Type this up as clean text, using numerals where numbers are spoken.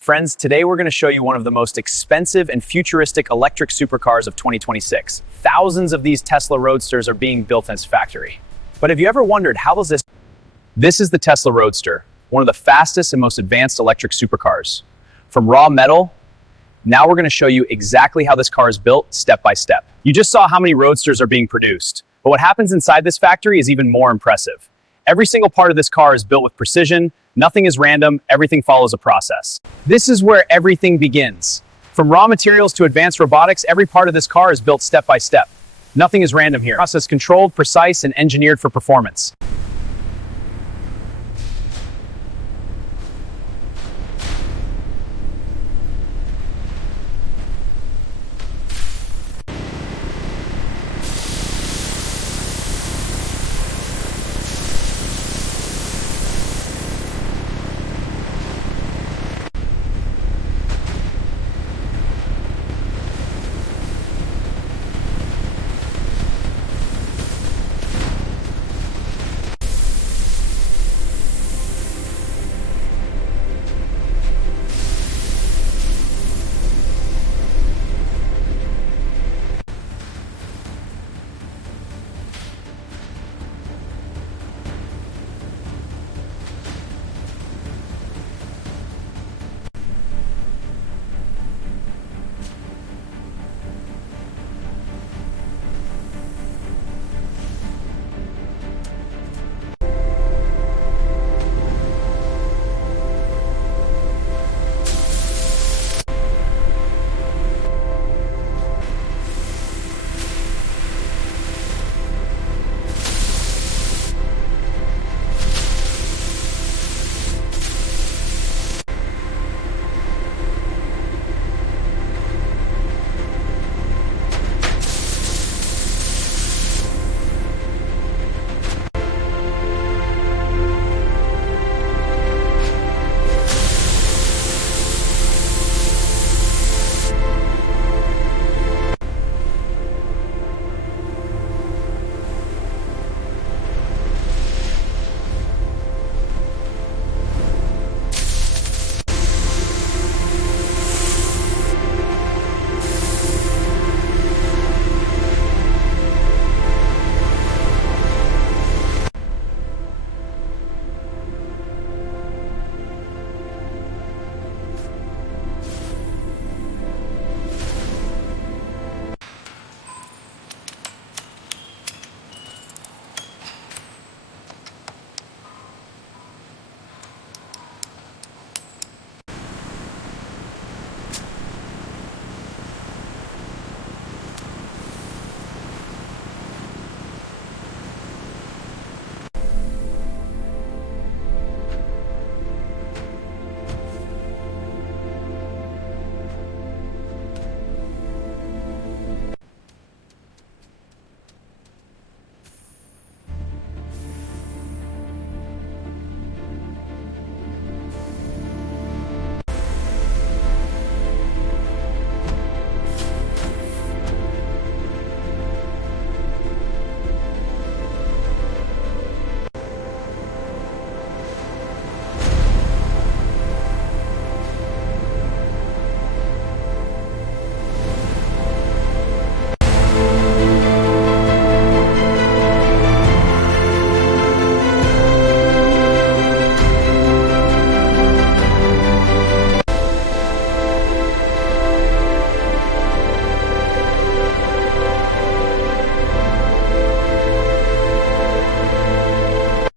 Friends, today we're going to show you one of the most expensive and futuristic electric supercars of 2026. Thousands of these Tesla Roadsters are being built in its factory. But have you ever wondered how does this... This is the Tesla Roadster, one of the fastest and most advanced electric supercars. From raw metal, now we're going to show you exactly how this car is built step by step. You just saw how many Roadsters are being produced, but what happens inside this factory is even more impressive. Every single part of this car is built with precision. Nothing is random, everything follows a process. This is where everything begins. From raw materials to advanced robotics, every part of this car is built step by step. Nothing is random here. Process controlled, precise, and engineered for performance.